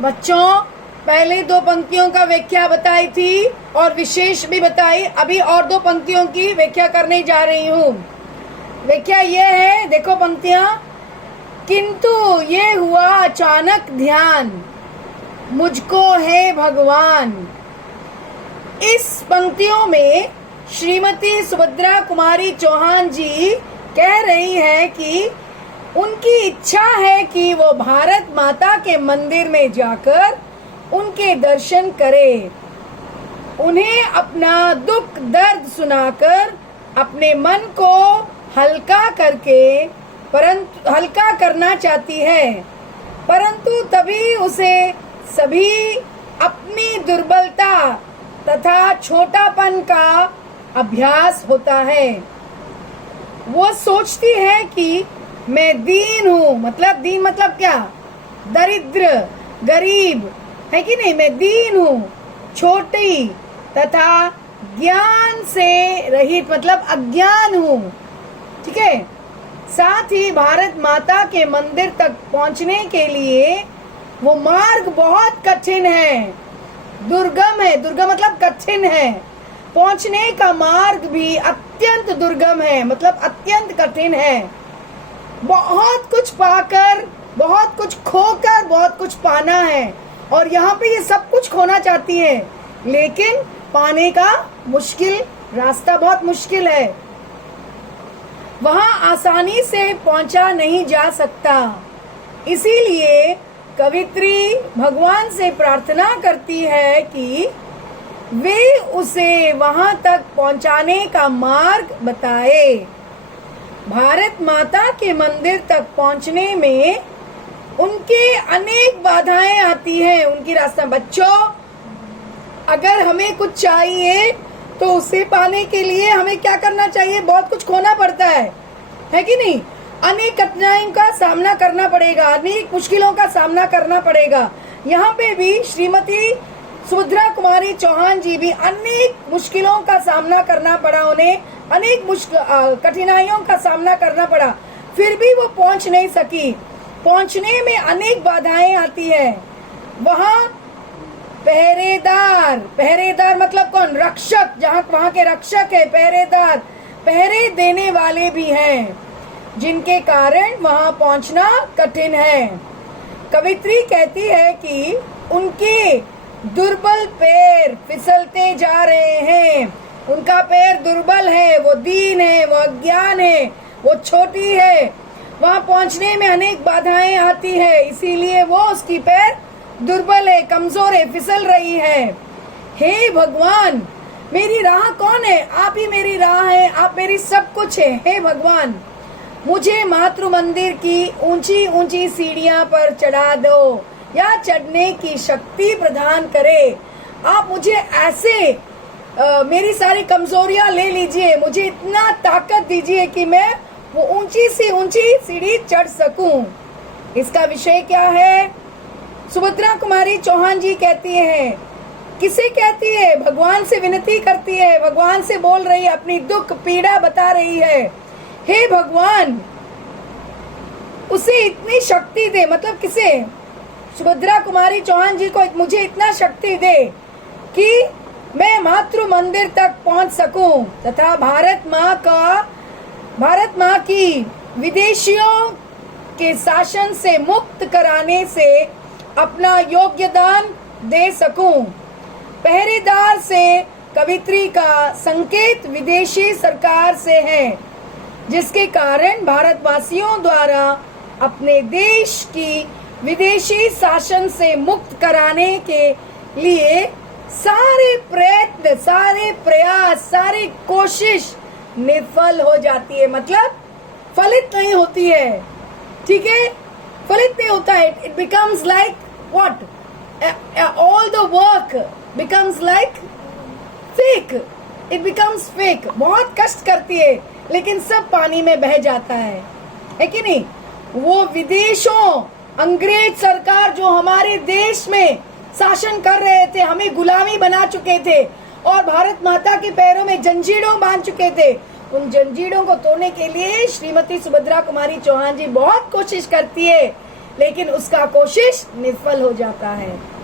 बच्चों, पहले दो पंक्तियों का व्याख्या बताई थी और विशेष भी बताई। अभी और दो पंक्तियों की व्याख्या करने जा रही हूँ। व्याख्या ये है, देखो पंक्तियां। किंतु ये हुआ अचानक ध्यान, मुझको है भगवान। इस पंक्तियों में श्रीमती सुभद्रा कुमारी चौहान जी कह रही है कि उनकी इच्छा है कि वो भारत माता के मंदिर में जाकर उनके दर्शन करे, उन्हें अपना दुख दर्द सुनाकर अपने मन को हल्का करके हल्का करना चाहती है, परंतु तभी उसे सभी अपनी दुर्बलता तथा छोटापन का अभ्यास होता है। वो सोचती है कि मैं दीन हूँ, मतलब दीन मतलब क्या? दरिद्र, गरीब, है कि नहीं? मैं दीन हूँ, छोटी तथा ज्ञान से रहित, मतलब अज्ञान हूँ। ठीक है। साथ ही भारत माता के मंदिर तक पहुँचने के लिए वो मार्ग बहुत कठिन है, दुर्गम है। दुर्गम मतलब कठिन है। पहुँचने का मार्ग भी अत्यंत दुर्गम है, मतलब अत्यंत कठिन है। बहुत कुछ पाकर, बहुत कुछ खोकर बहुत कुछ पाना है, और यहाँ पे ये सब कुछ खोना चाहती है, लेकिन पाने का मुश्किल रास्ता, बहुत मुश्किल है। वहाँ आसानी से पहुँचा नहीं जा सकता। इसीलिए कवित्री भगवान से प्रार्थना करती है कि वे उसे वहाँ तक पहुँचाने का मार्ग बताए। भारत माता के मंदिर तक पहुँचने में उनके अनेक बाधाएं आती हैं उनकी रास्ता। बच्चों, अगर हमें कुछ चाहिए तो उसे पाने के लिए हमें क्या करना चाहिए? बहुत कुछ खोना पड़ता है कि नहीं? अनेक कठिनाइयों का सामना करना पड़ेगा, अनेक मुश्किलों का सामना करना पड़ेगा। यहाँ पे भी श्रीमती सुभद्रा कुमारी चौहान जी भी अनेक मुश्किलों का सामना करना पड़ा उन्हें, अनेक कठिनाइयों का सामना करना पड़ा, फिर भी वो पहुंच नहीं सकी। पहुंचने में अनेक बाधाएं आती है। वहाँ पहरेदार, पहरेदार मतलब कौन? रक्षक, जहाँ वहाँ के रक्षक है, पहरेदार, पहरे देने वाले भी हैं, जिनके कारण वहाँ पहुँचना कठिन है। कवित्री कहती है कि उनके दुर्बल पैर फिसलते जा रहे हैं। उनका पैर दुर्बल है, वो दीन है, वो अज्ञान है, वो छोटी है। वहाँ पहुँचने में अनेक बाधाएं आती है, इसीलिए वो उसकी पैर दुर्बल है, कमजोर है, फिसल रही है। हे भगवान, मेरी राह कौन है? आप ही मेरी राह है, आप मेरी सब कुछ है। हे भगवान, मुझे मातृ मंदिर की ऊंची ऊंची सीढ़ियां पर चढ़ा दो या चढ़ने की शक्ति प्रदान करे। आप मुझे ऐसे मेरी सारी कमजोरियां ले लीजिए, मुझे इतना ताकत दीजिए कि मैं वो ऊंची सी ऊंची सीढ़ी चढ़ सकूं। इसका विषय क्या है? सुभद्रा कुमारी चौहान जी कहती है, किसे कहती है? भगवान से विनती करती है, भगवान से बोल रही है, अपनी दुख पीड़ा बता रही है। हे भगवान, उसे इतनी शक्ति दे, मतलब किसे? सुभद्रा कुमारी चौहान जी को मुझे इतना शक्ति दे कि मैं मातृ मंदिर तक पहुंच सकूं तथा भारत माँ की विदेशियों के शासन से मुक्त कराने से अपना योगदान दे सकूं। पहरेदार से कवित्री का संकेत विदेशी सरकार से है, जिसके कारण भारतवासियों द्वारा अपने देश की विदेशी शासन से मुक्त कराने के लिए सारे प्रयत्न, सारे प्रयास, सारी कोशिश निष्फल हो जाती है, मतलब फलित नहीं होती है। ठीक है, फलित नहीं होता है। It becomes like what? All the work becomes like fake. It becomes fake. बहुत कष्ट करती है, लेकिन सब पानी में बह जाता है कि नहीं? वो विदेशों, अंग्रेज सरकार जो हमारे देश में शासन कर रहे थे, हमें गुलामी बना चुके थे और भारत माता के पैरों में जंजीरों बांध चुके थे, उन जंजीरों को तोड़ने के लिए श्रीमती सुभद्रा कुमारी चौहान जी बहुत कोशिश करती है, लेकिन उसका कोशिश निष्फल हो जाता है।